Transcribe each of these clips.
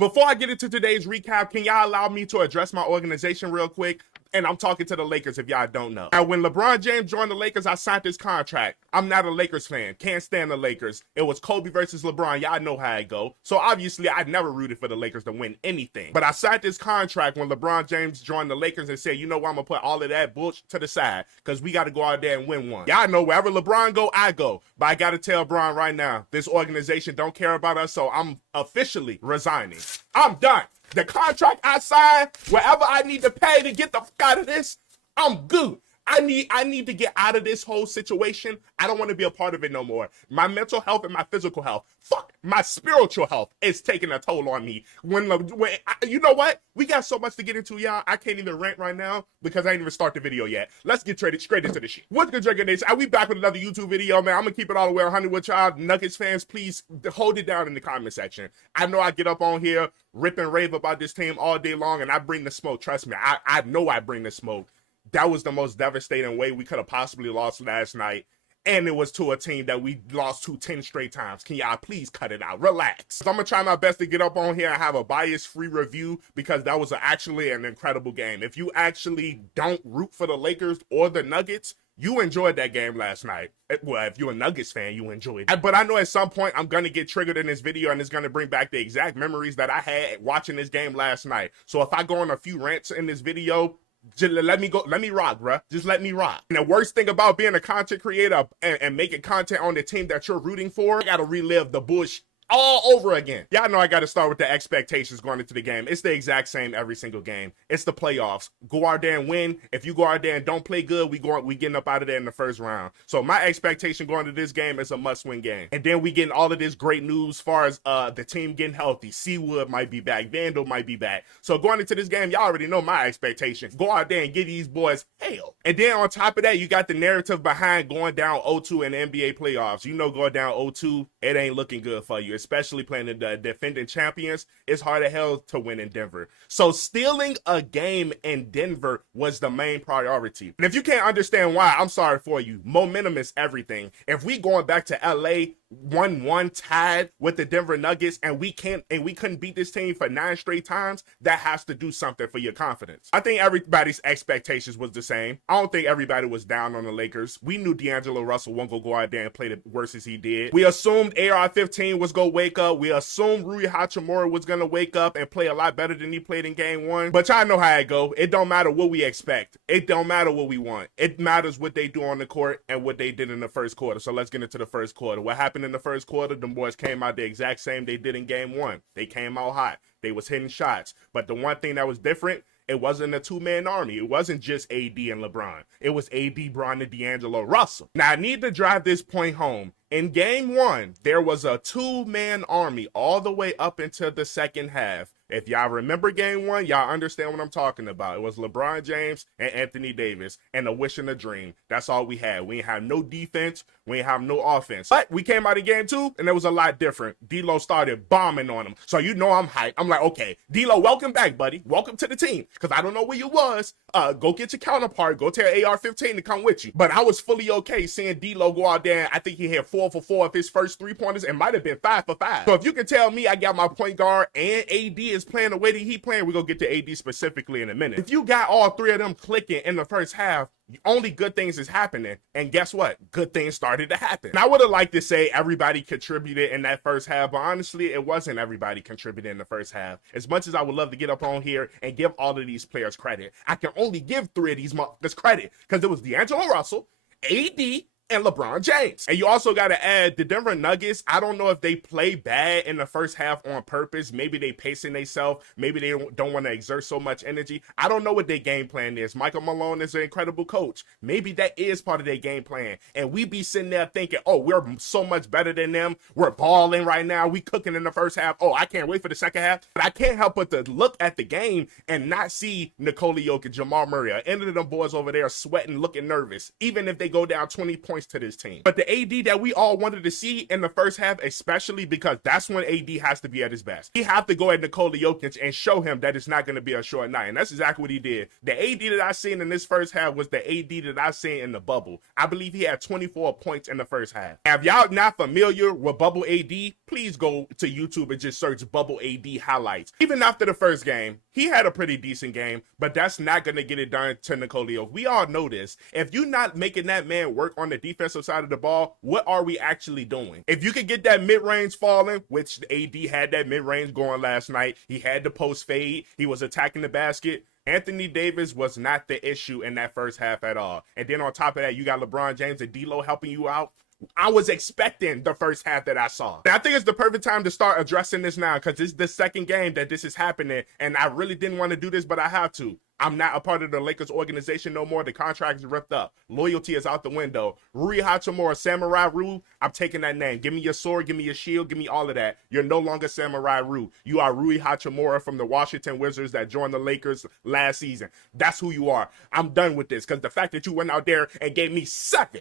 Before I get into today's recap, can y'all allow me to address my organization real quick? And I'm talking to the Lakers if y'all don't know. Now, when LeBron James joined the Lakers, I signed this contract. I'm not a Lakers fan. Can't stand the Lakers. It was Kobe versus LeBron. Y'all know how it go. So obviously, I never rooted for the Lakers to win anything. But I signed this contract when LeBron James joined the Lakers and said, you know what, I'm going to put all of that bullshit to the side because we got to go out there and win one. Y'all know wherever LeBron go, I go. But I got to tell Bron right now, this organization don't care about us, so I'm officially resigning. I'm done. The contract I signed, wherever I need to pay to get the fuck out of this, I'm good. I need to get out of this whole situation. I don't want to be a part of it no more. My mental health and my physical health, fuck, my spiritual health is taking a toll on me. You know what? We got so much to get into, y'all. I can't even rant right now because I didn't even start the video yet. Let's get straight into the shit. What's good, Dragon Nation? We back with another YouTube video, man. I'm gonna keep it all the way 100 with y'all. Nuggets fans, please hold it down in the comment section. I know I get up on here, rip and rave about this team all day long, and I bring the smoke. Trust me, I know I bring the smoke. That was the most devastating way we could have possibly lost last night. And it was to a team that we lost to 10 straight times. Can y'all please cut it out? Relax. So I'm going to try my best to get up on here and have a bias-free review because that was actually an incredible game. If you actually don't root for the Lakers or the Nuggets, you enjoyed that game last night. Well, if you're a Nuggets fan, you enjoyed it. But I know at some point I'm going to get triggered in this video and it's going to bring back the exact memories that I had watching this game last night. So if I go on a few rants in this video, just let me go. Let me rock, bruh. Just let me rock. And the worst thing about being a content creator and making content on the team that you're rooting for, I gotta relive the bullshit all over again. Y'all know I got to start with the expectations going into the game. It's the exact same every single game. It's the playoffs. Go out there and win. If you go out there and don't play good, we getting up out of there in the first round. So my expectation going to this game is a must-win game. And then we getting all of this great news as far as the team getting healthy. Seawood might be back. Vandal might be back. So going into this game, y'all already know my expectation. Go out there and give these boys hell. And then on top of that, you got the narrative behind going down 0-2 in the NBA playoffs. You know, going down 0-2, it ain't looking good for you, especially playing the defending champions. It's hard as hell to win in Denver. So stealing a game in Denver was the main priority. And if you can't understand why, I'm sorry for you. Momentum is everything. If we going back to LA 1-1 tied with the Denver Nuggets and we couldn't beat this team for 9 straight times, that has to do something for your confidence. I think everybody's expectations was the same. I don't think everybody was down on the Lakers. We knew D'Angelo Russell wasn't gonna go out there and play the worst as he did. We assumed AR-15 was gonna wake up. We assumed Rui Hachimura was gonna wake up and play a lot better than he played in game 1. But y'all know how it go. It don't matter what we expect. It don't matter what we want. It matters what they do on the court and what they did in the first quarter. So let's get into the first quarter. What happened in the first quarter? Them boys came out the exact same they did in game 1. They came out hot. They was hitting shots. But the one thing that was different, it wasn't a two-man army. It wasn't just AD and LeBron. It was AD, Bron, and D'Angelo Russell. Now, I need to drive this point home. In game 1, there was a two-man army all the way up into the second half. If y'all remember game 1, y'all understand what I'm talking about. It was LeBron James and Anthony Davis and a wish and a dream. That's all we had. We ain't have no defense. We ain't have no offense. But we came out of game 2, and it was a lot different. D'Lo started bombing on him. So you know I'm hyped. I'm like, okay, D'Lo, welcome back, buddy. Welcome to the team. Because I don't know where you was. Go get your counterpart. Go tell AR-15 to come with you. But I was fully okay seeing D'Lo go out there. And I think he had 4 for 4 of his first 3-pointers. It might have been 5 for 5. So if you can tell me I got my point guard and AD is playing the way that he playing, we're going to get to AD specifically in a minute. If you got all 3 of them clicking in the first half, only good things is happening. And guess what? Good things started to happen. And I would have liked to say everybody contributed in that first half, but honestly, it wasn't everybody contributed in the first half. As much as I would love to get up on here and give all of these players credit, I can only give 3 of these motherfuckers credit because it was D'Angelo Russell, AD, and LeBron James. And you also got to add the Denver Nuggets. I don't know if they play bad in the first half on purpose. Maybe they pacing themselves. Maybe they don't want to exert so much energy. I don't know what their game plan is. Michael Malone is an incredible coach. Maybe that is part of their game plan. And we be sitting there thinking, oh, we're so much better than them. We're balling right now. We cooking in the first half. Oh, I can't wait for the second half. But I can't help but to look at the game and not see Nikola Jokic, Jamal Murray, or any of them boys over there sweating, looking nervous, even if they go down 20 points to this team. But the AD that we all wanted to see in the first half, especially because that's when AD has to be at his best. He have to go at Nikola Jokic and show him that it's not going to be a short night. And that's exactly what he did. The AD that I seen in this first half was the AD that I seen in the bubble. I believe he had 24 points in the first half. If y'all not familiar with bubble AD, please go to YouTube and just search Bubble AD highlights. Even after the first game, he had a pretty decent game, but that's not going to get it done to Nikola Jokic. We all know this. If you're not making that man work on the defensive side of the ball, what are we actually doing? If you could get that mid-range falling, which AD had that mid-range going last night, he had the post fade, he was attacking the basket. Anthony Davis was not the issue in that first half at all. And then on top of that, you got LeBron James and D'Lo helping you out. I was expecting the first half that I saw. And I think it's the perfect time to start addressing this now because it's the second game that this is happening, and I really didn't want to do this, but I have to. I'm not a part of the Lakers organization no more. The contract is ripped up. Loyalty is out the window. Rui Hachimura, Samurai Rue, I'm taking that name. Give me your sword, give me your shield, give me all of that. You're no longer Samurai Rue. You are Rui Hachimura from the Washington Wizards that joined the Lakers last season. That's who you are. I'm done with this because the fact that you went out there and gave me 7.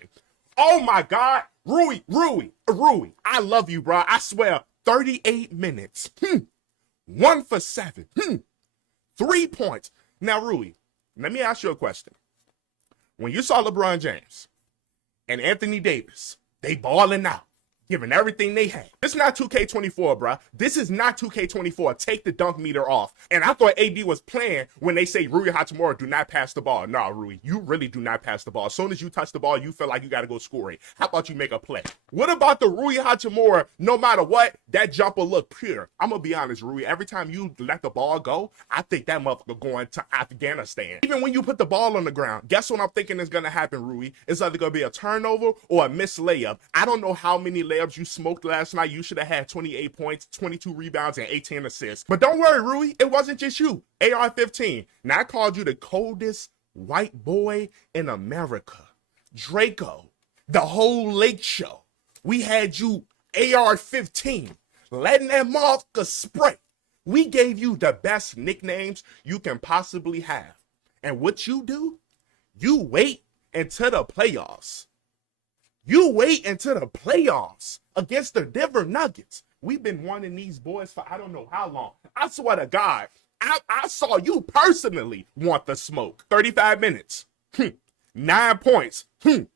Oh my God, Rui, I love you, bro. I swear, 38 minutes, 1 for 7, 3 points. Now, Rui, let me ask you a question. When you saw LeBron James and Anthony Davis, they balling out, giving everything they had. This is not 2K24, bro. This is not 2K24. Take the dunk meter off. And I thought AD was playing when they say Rui Hachimura do not pass the ball. Nah, Rui, you really do not pass the ball. As soon as you touch the ball, you feel like you got to go score it. How about you make a play? What about the Rui Hachimura? No matter what, that jumper look pure. I'm going to be honest, Rui. Every time you let the ball go, I think that motherfucker going to Afghanistan. Even when you put the ball on the ground, guess what I'm thinking is going to happen, Rui? It's either going to be a turnover or a missed layup. I don't know how many layups you smoked last night. You should have had 28 points, 22 rebounds, and 18 assists. But don't worry, Rui. It wasn't just you. AR-15. Now, I called you the coldest white boy in America. Draco. The whole Lake Show. We had you AR-15. Letting that motherfucker spray. We gave you the best nicknames you can possibly have. And what you do? You wait until the playoffs. You wait until the playoffs against the Denver Nuggets. We've been wanting these boys for I don't know how long. I swear to God, I saw you personally want the smoke. 35 minutes. 9 points. 4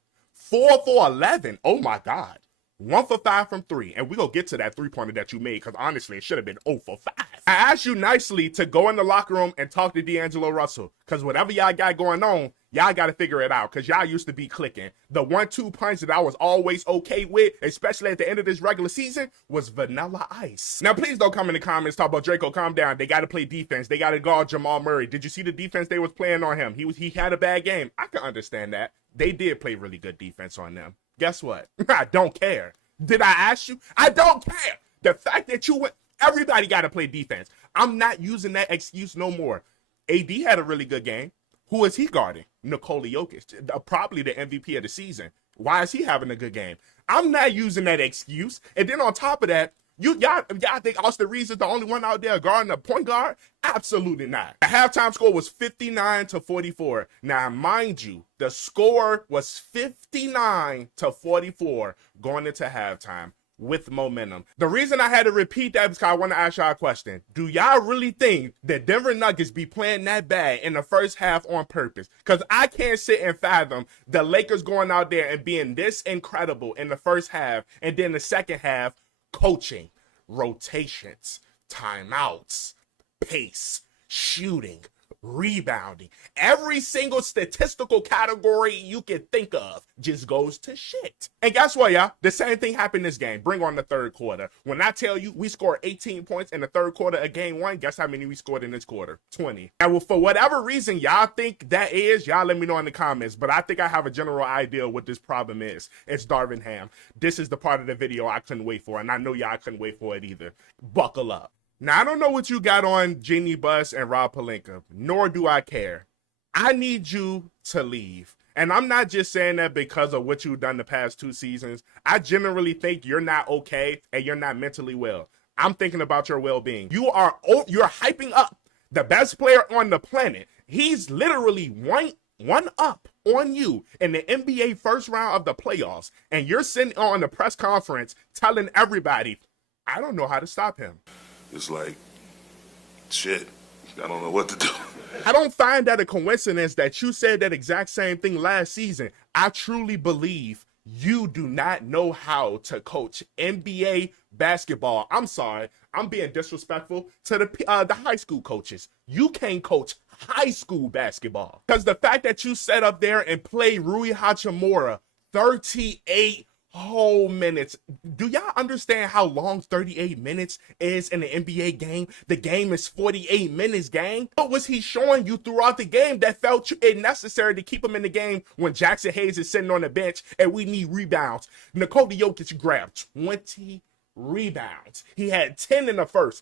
for 11. Oh my God. 1 for 5 from 3. And we're going to get to that three-pointer that you made because honestly, it should have been 0 for 5. I asked you nicely to go in the locker room and talk to D'Angelo Russell because whatever y'all got going on, y'all got to figure it out because y'all used to be clicking. The 1-2 punch that I was always okay with, especially at the end of this regular season, was vanilla ice. Now, please don't come in the comments talk about Draco, calm down. They got to play defense. They got to guard Jamal Murray. Did you see the defense they was playing on him? He had a bad game. I can understand that. They did play really good defense on them. Guess what? I don't care. Did I ask you? I don't care. The fact that you went, everybody got to play defense. I'm not using that excuse no more. AD had a really good game. Who is he guarding? Nikola Jokic, probably the MVP of the season. Why is he having a good game? I'm not using that excuse. And then on top of that, y'all think Austin Reeves is the only one out there guarding a point guard? Absolutely not. The halftime score was 59-44. Now, mind you, the score was 59-44 going into halftime with momentum. The reason I had to repeat that is because I want to ask y'all a question. Do y'all really think that Denver Nuggets be playing that bad in the first half on purpose? Because I can't sit and fathom the Lakers going out there and being this incredible in the first half, and then the second half, coaching, rotations, timeouts, pace, shooting, rebounding. Every single statistical category you can think of just goes to shit. And guess what, y'all? The same thing happened this game. Bring on the third quarter. When I tell you we scored 18 points in the third quarter of game 1, guess how many we scored in this quarter? 20. And for whatever reason y'all think that is, y'all let me know in the comments. But I think I have a general idea what this problem is. It's Darvin Ham. This is the part of the video I couldn't wait for. And I know y'all couldn't wait for it either. Buckle up. Now, I don't know what you got on Jeannie Buss and Rob Pelinka, nor do I care. I need you to leave. And I'm not just saying that because of what you've done the past 2 seasons. I generally think you're not okay and you're not mentally well. I'm thinking about your well-being. You're hyping up the best player on the planet. He's literally one up on you in the NBA first round of the playoffs. And you're sitting on the press conference telling everybody, I don't know how to stop him. It's like, shit, I don't know what to do. I don't find that a coincidence that you said that exact same thing last season. I truly believe you do not know how to coach NBA basketball. I'm sorry, I'm being disrespectful to the high school coaches. You can't coach high school basketball because the fact that you set up there and play Rui Hachimura 38 whole minutes. Do y'all understand how long 38 minutes is in an NBA game? The game is 48 minutes, gang. What was he showing you throughout the game that felt it necessary to keep him in the game when Jackson Hayes is sitting on the bench and we need rebounds? Nikola Jokic grabbed 20 rebounds. He had 10 in the first.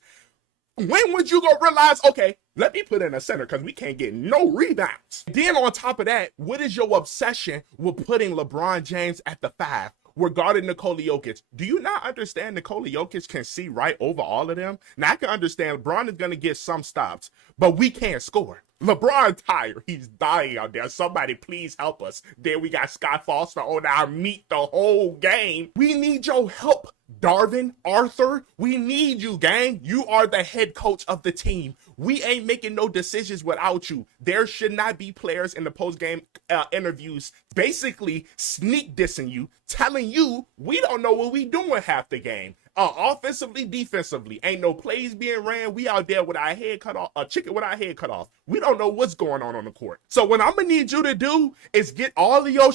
When would you go realize, okay, let me put in a center because we can't get no rebounds? Then on top of that, what is your obsession with putting LeBron James at the 5? Regarding Nikola Jokic, do you not understand Nikola Jokic can see right over all of them? Now, I can understand LeBron is going to get some stops, but we can't score. LeBron's tired. He's dying out there. Somebody please help us. There we got Scott Foster on our meet the whole game. We need your help, Darvin, Arthur. We need you, gang. You are the head coach of the team. We ain't making no decisions without you. There should not be players in the post-game interviews basically sneak dissing you, telling you we don't know what we doing half the game. Offensively, defensively, ain't no plays being ran. We out there with our head cut off, a chicken with our head cut off. We don't know what's going on the court. So what I'm gonna need you to do is get all of your,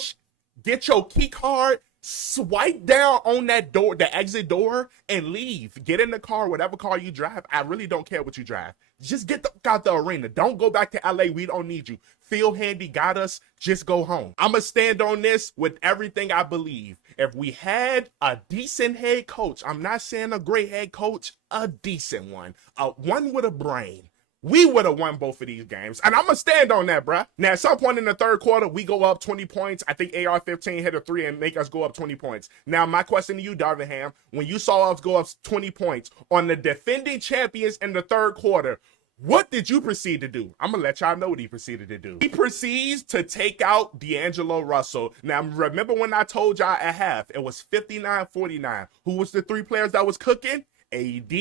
get your key card, swipe down on that door, the exit door, and leave. Get in the car, whatever car you drive. I really don't care what you drive. Just get out the arena. Don't go back to LA. We don't need you. Phil Handy got us. Just go home. I'm going to stand on this with everything I believe. If we had a decent head coach, I'm not saying a great head coach, a decent one, one with a brain, we would have won both of these games. And I'm going to stand on that, bruh. Now, at some point in the third quarter, we go up 20 points. I think AR-15 hit a 3 and make us go up 20 points. Now, my question to you, Darvin Ham, when you saw us go up 20 points on the defending champions in the third quarter, what did you proceed to do? I'm going to let y'all know what he proceeded to do. He proceeds to take out D'Angelo Russell. Now, remember when I told y'all at half, it was 59-49. Who was the three players that was cooking? AD,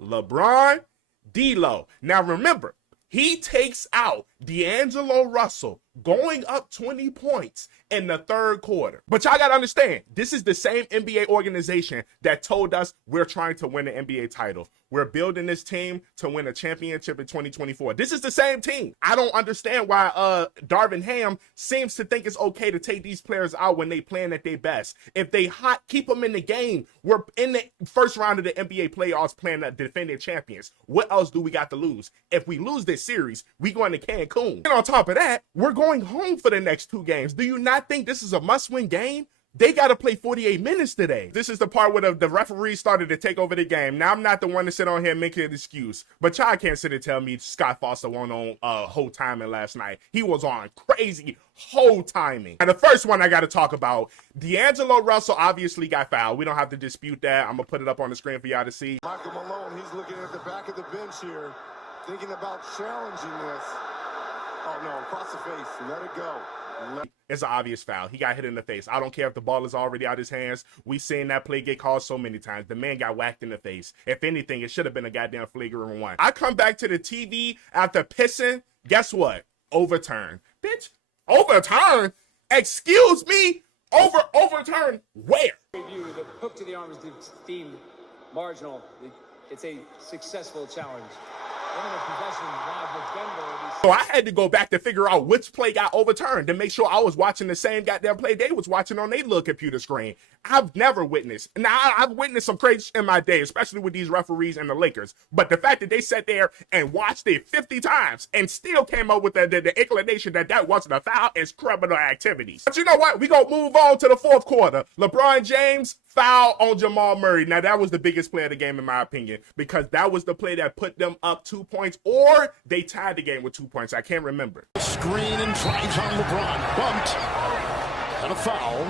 LeBron, D'Lo. Now, remember, he takes out D'Angelo Russell going up 20 points in the third quarter. But y'all got to understand, this is the same NBA organization that told us we're trying to win the NBA title. We're building this team to win a championship in 2024. This is the same team. I don't understand why Darvin Ham seems to think it's okay to take these players out when they playing at their best. If they hot, keep them in the game. We're in the first round of the NBA playoffs playing the defending champions. What else do we got to lose? If we lose this series, we going to Cancun. And on top of that, we're going home for the next 2 games. Do you not think this is a must-win game? They got to play 48 minutes today. This is the part where the referee started to take over the game. Now, I'm not the one to sit on here and make an excuse, but y'all can't sit and tell me Scott Foster won on whole timing last night. He was on crazy whole timing. And the first one I got to talk about, D'Angelo Russell obviously got fouled. We don't have to dispute that. I'm going to put it up on the screen for y'all to see. Michael Malone, he's looking at the back of the bench here, thinking about challenging this. Oh, no, across the face. Let it go. It's an obvious foul. He got hit in the face. I don't care if the ball is already out of his hands. We've seen that play get called so many times. The man got whacked in the face. If anything, it should have been a goddamn flagrant one. I come back to the TV after pissing. Guess what? Overturn. Bitch, overturn? Excuse me? Overturn where? The hook to the arm is deemed marginal. It's a successful challenge. So I had to go back to figure out which play got overturned to make sure I was watching the same goddamn play they was watching on their little computer screen. I've never witnessed. Now, I've witnessed some crazy in my day, especially with these referees and the Lakers. But the fact that they sat there and watched it 50 times and still came up with the inclination that wasn't a foul is criminal activities. But you know what? We gonna move on to the fourth quarter. LeBron James foul on Jamal Murray. Now, that was the biggest play of the game, in my opinion, because that was the play that put them up 2 points, or they tied the game with 2 points. I can't remember. Screen and drives on LeBron. Bumped. And a foul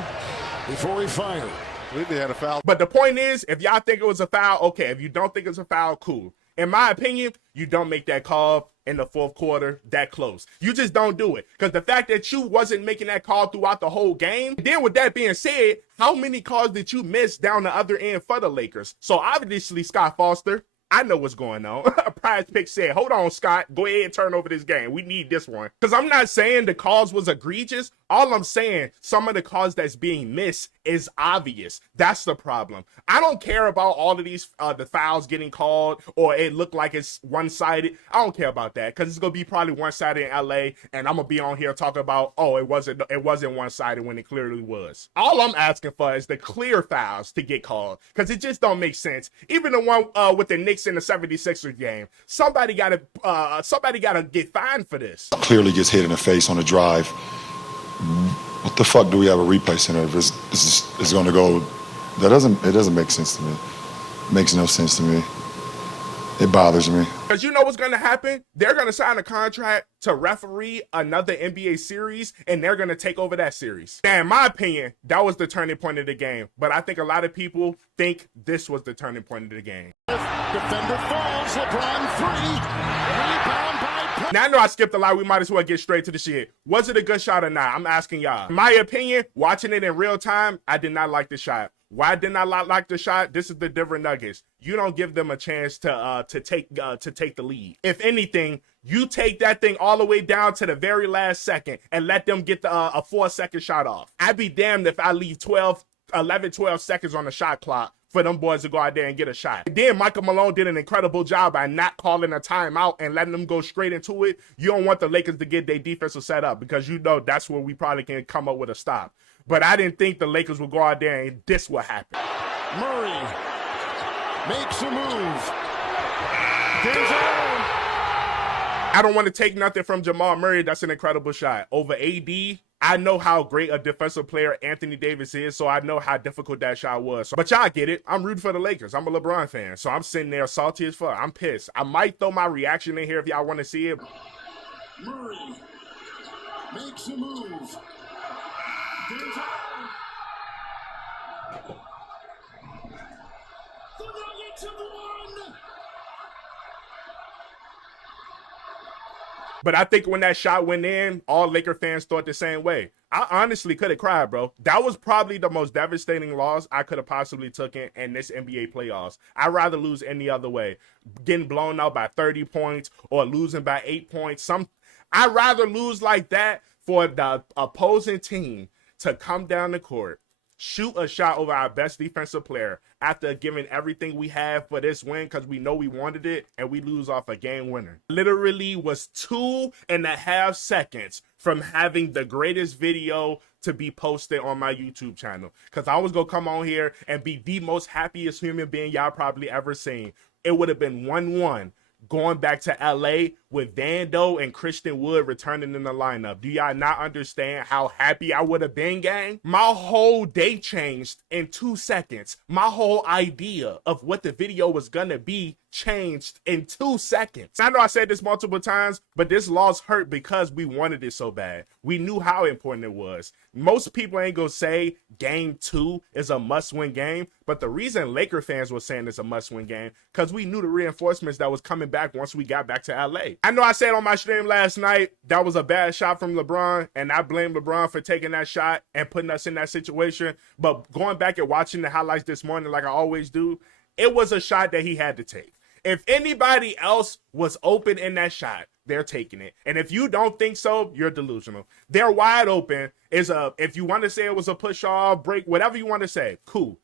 before he fired. I believe they had a foul. But the point is, if y'all think it was a foul, okay. If you don't think it's a foul, cool. In my opinion, you don't make that call in the fourth quarter that close. You just don't do it. Because the fact that you wasn't making that call throughout the whole game, then with that being said, how many calls did you miss down the other end for the Lakers? So obviously, Scott Foster, I know what's going on. Prize Pick said, hold on, Scott. Go ahead and turn over this game. We need this one. Because I'm not saying the calls was egregious. All I'm saying, some of the calls that's being missed is obvious. That's the problem. I don't care about all of these, the fouls getting called or it looked like it's one-sided. I don't care about that because it's going to be probably one-sided in LA and I'm going to be on here talking about, oh, it wasn't one-sided when it clearly was. All I'm asking for is the clear fouls to get called because it just don't make sense. Even the one with the Knicks in the 76ers game, somebody got to get fined for this. Clearly gets hit in the face on a drive. What the fuck do we have a replay center if it's going to go? It doesn't make sense to me. It makes no sense to me. It bothers me. Because you know what's going to happen? They're going to sign a contract to referee another NBA series, and they're going to take over that series. And in my opinion, that was the turning point of the game. But I think a lot of people think this was the turning point of the game. Defender falls. LeBron 3. Rebound by. Now I know I skipped a lot. We might as well get straight to the shit. Was it a good shot or not? I'm asking y'all. In my opinion, watching it in real time, I did not like the shot. Why didn't I like the shot? This is the Denver Nuggets. You don't give them a chance to take the lead. If anything, you take that thing all the way down to the very last second and let them get a 4-second shot off. I'd be damned if I leave 12 seconds on the shot clock for them boys to go out there and get a shot. And then Michael Malone did an incredible job by not calling a timeout and letting them go straight into it. You don't want the Lakers to get their defensive set up because you know that's where we probably can come up with a stop. But I didn't think the Lakers would go out there and this would happen. Murray makes a move. Denzel. I don't want to take nothing from Jamal Murray. That's an incredible shot. Over AD, I know how great a defensive player Anthony Davis is, so I know how difficult that shot was. But y'all get it. I'm rooting for the Lakers. I'm a LeBron fan, so I'm sitting there salty as fuck. I'm pissed. I might throw my reaction in here if y'all want to see it. Murray makes a move. Denzel. The Nuggets have won. But I think when that shot went in, all Laker fans thought the same way. I honestly could have cried, bro. That was probably the most devastating loss I could have possibly taken in this NBA playoffs. I'd rather lose any other way. Getting blown out by 30 points or losing by 8 points. I'd rather lose like that for the opposing team to come down the court, shoot a shot over our best defensive player after giving everything we have for this win because we know we wanted it, and we lose off a game winner. Literally was 2.5 seconds from having the greatest video to be posted on my YouTube channel because I was going to come on here and be the most happiest human being y'all probably ever seen. It would have been 1-1 going back to LA with Vando and Christian Wood returning in the lineup. Do y'all not understand how happy I would have been, gang? My whole day changed in 2 seconds. My whole idea of what the video was gonna be changed in 2 seconds. I know I said this multiple times, but this loss hurt because we wanted it so bad. We knew how important it was. Most people ain't gonna say game 2 is a must-win game, but the reason Laker fans were saying it's a must-win game because we knew the reinforcements that was coming back once we got back to LA. I know I said on my stream last night that was a bad shot from LeBron, and I blame LeBron for taking that shot and putting us in that situation. But going back and watching the highlights this morning, like I always do, it was a shot that he had to take. If anybody else was open in that shot, they're taking it. And if you don't think so, you're delusional. They're wide open. If you want to say it was a push-off, break, whatever you want to say, cool.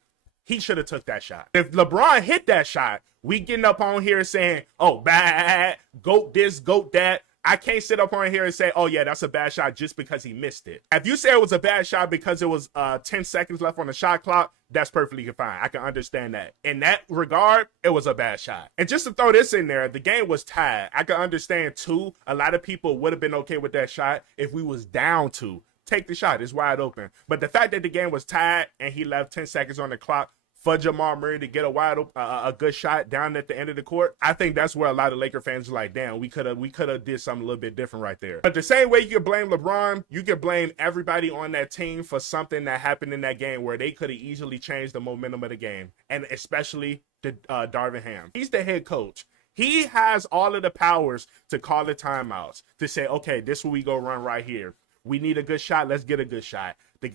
He should have took that shot. If LeBron hit that shot, we getting up on here saying, oh, bad, goat this, goat that. I can't sit up on here and say, oh, yeah, that's a bad shot just because he missed it. If you say it was a bad shot because it was 10 seconds left on the shot clock, that's perfectly fine. I can understand that. In that regard, it was a bad shot. And just to throw this in there, the game was tied. I can understand, too, a lot of people would have been okay with that shot if we was down 2. Take the shot. It's wide open. But the fact that the game was tied and he left 10 seconds on the clock for Jamal Murray to get a good shot down at the end of the court, I think that's where a lot of Laker fans are like, damn, we could have did something a little bit different right there. But the same way you can blame LeBron, you can blame everybody on that team for something that happened in that game where they could have easily changed the momentum of the game, and especially Darvin Ham. He's the head coach. He has all of the powers to call the timeouts, to say, okay, this is where we go run right here. We need a good shot. Let's get a good shot.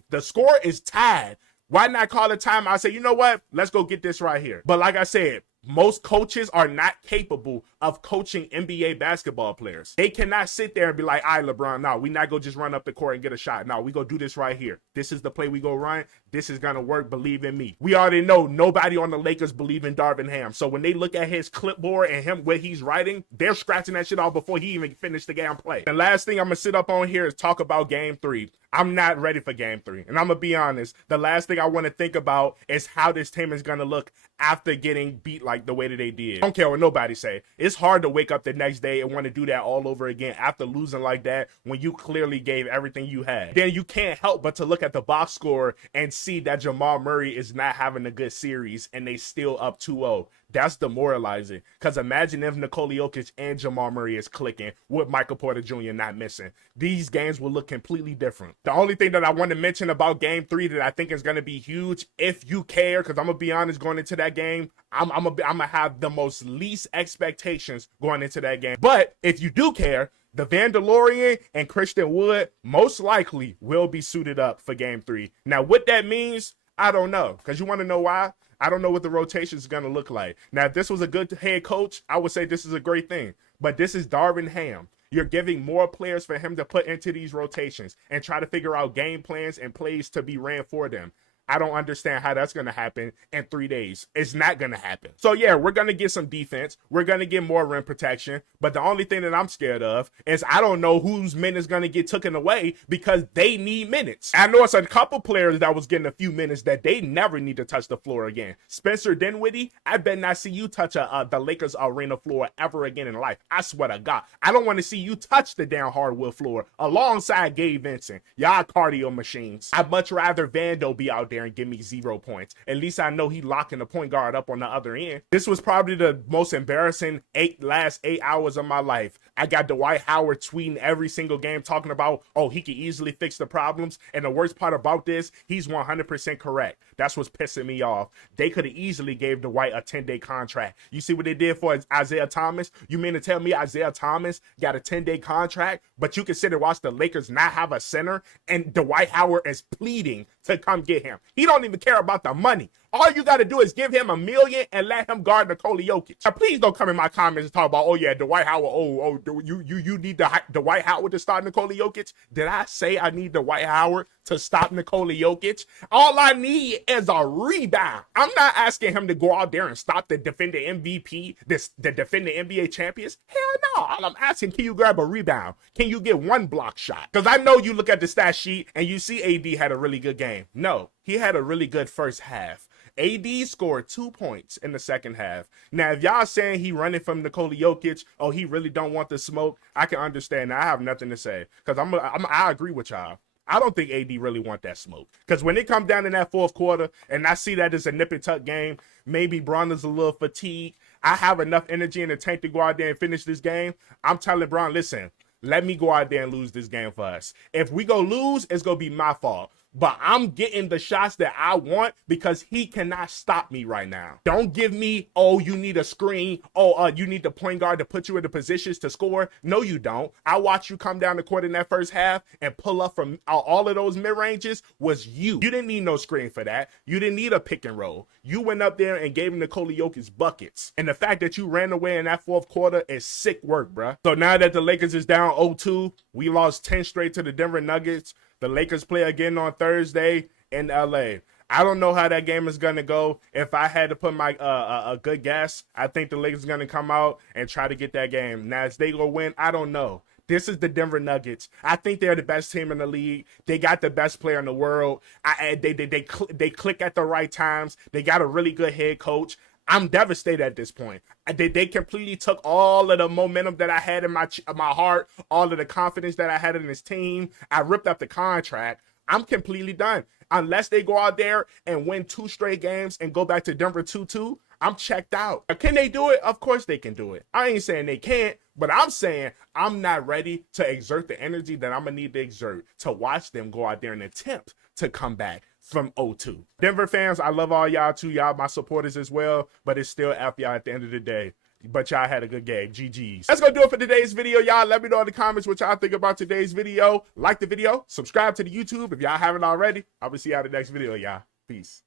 The score is tied. Why not call a timeout? I say, you know what? Let's go get this right here. But like I said, Most coaches are not capable of coaching NBA basketball players. They cannot sit there and be like, all right, LeBron, no, we not going to just run up the court and get a shot. No, we go do this right here. This is the play we go run. This is going to work. Believe in me. We already know nobody on the Lakers believe in Darvin Ham. So when they look at his clipboard and him, what he's writing, they're scratching that shit off before he even finished the damn play. The last thing I'm going to sit up on here is talk about game 3. I'm not ready for game 3. And I'm going to be honest. The last thing I want to think about is how this team is going to look after getting beat like the way that they did. I don't care what nobody say. It's hard to wake up the next day and want to do that all over again after losing like that when you clearly gave everything you had. Then you can't help but to look at the box score and see that Jamal Murray is not having a good series and they still up 2-0. That's demoralizing. Because imagine if Nikola Jokic and Jamal Murray is clicking with Michael Porter Jr. not missing. These games will look completely different. The only thing that I want to mention about game 3 that I think is going to be huge, if you care, because I'm going to be honest, going into that game, I'm going to have the most least expectations going into that game. But if you do care, the Vandalorian and Christian Wood most likely will be suited up for game 3. Now, what that means, I don't know. Because you want to know why? I don't know what the rotation is going to look like. Now, if this was a good head coach, I would say this is a great thing. But this is Darvin Ham. You're giving more players for him to put into these rotations and try to figure out game plans and plays to be ran for them. I don't understand how that's going to happen in 3 days. It's not going to happen. So, yeah, we're going to get some defense. We're going to get more rim protection. But the only thing that I'm scared of is I don't know whose minutes going to get taken away because they need minutes. I know it's a couple players that was getting a few minutes that they never need to touch the floor again. Spencer Dinwiddie, I bet not see you touch the Lakers arena floor ever again in life. I swear to God. I don't want to see you touch the down hardwood floor alongside Gabe Vincent. Y'all cardio machines. I'd much rather Vando be out there and give me 0 points. At least I know he locking the point guard up on the other end. This was probably the most embarrassing last 8 hours of my life. I got Dwight Howard tweeting every single game talking about, oh, he can easily fix the problems. And the worst part about this, he's 100% correct. That's what's pissing me off. They could have easily gave Dwight a 10-day contract. You see what they did for Isaiah Thomas? You mean to tell me Isaiah Thomas got a 10-day contract, but you can sit and watch the Lakers not have a center and Dwight Howard is pleading to come get him. He don't even care about the money. All you got to do is give him $1 million and let him guard Nikola Jokic. Now, please don't come in my comments and talk about, oh yeah, Dwight Howard. You need Dwight Howard to stop Nikola Jokic. Did I say I need Dwight Howard to stop Nikola Jokic? All I need is a rebound. I'm not asking him to go out there and stop the defending MVP, the defending NBA champions. Hell no. All I'm asking, can you grab a rebound? Can you get one block shot? Because I know you look at the stat sheet and you see AD had a really good game. No, he had a really good first half. AD scored 2 points in the second half. Now, if y'all saying he running from Nikola Jokic, oh, he really don't want the smoke, I can understand. Now, I have nothing to say because I agree with y'all. I don't think AD really want that smoke because when it comes down in that fourth quarter and I see that it's a nip and tuck game, maybe Bron is a little fatigued. I have enough energy in the tank to go out there and finish this game. I'm telling Bron, listen, let me go out there and lose this game for us. If we go lose, it's going to be my fault. But I'm getting the shots that I want because he cannot stop me right now. Don't give me, oh, you need a screen. Oh, you need the point guard to put you in the positions to score. No, you don't. I watched you come down the court in that first half and pull up from all of those mid-ranges was you. You didn't need no screen for that. You didn't need a pick and roll. You went up there and gave him Nikola Jokic buckets. And the fact that you ran away in that fourth quarter is sick work, bruh. So now that the Lakers is down 0-2, we lost 10 straight to the Denver Nuggets. The Lakers play again on Thursday in LA. I don't know how that game is going to go. If I had to put my a good guess, I think the Lakers are going to come out and try to get that game. Now, as they go win, I don't know. This is the Denver Nuggets. I think they're the best team in the league. They got the best player in the world. They click at the right times. They got a really good head coach. I'm devastated at this point. They completely took all of the momentum that I had in my heart, all of the confidence that I had in this team. I ripped up the contract. I'm completely done. Unless they go out there and win 2 straight games and go back to Denver 2-2, I'm checked out. Can they do it? Of course they can do it. I ain't saying they can't, but I'm saying I'm not ready to exert the energy that I'm going to need to exert to watch them go out there and attempt to come back from 0-2. Denver fans, I love all y'all too. Y'all my supporters as well, but it's still F y'all at the end of the day. But y'all had a good game. GG's. That's gonna do it for today's video, y'all. Let me know in the comments what y'all think about today's video. Like the video, subscribe to the YouTube if y'all haven't already. I will see y'all in the next video, y'all. Peace.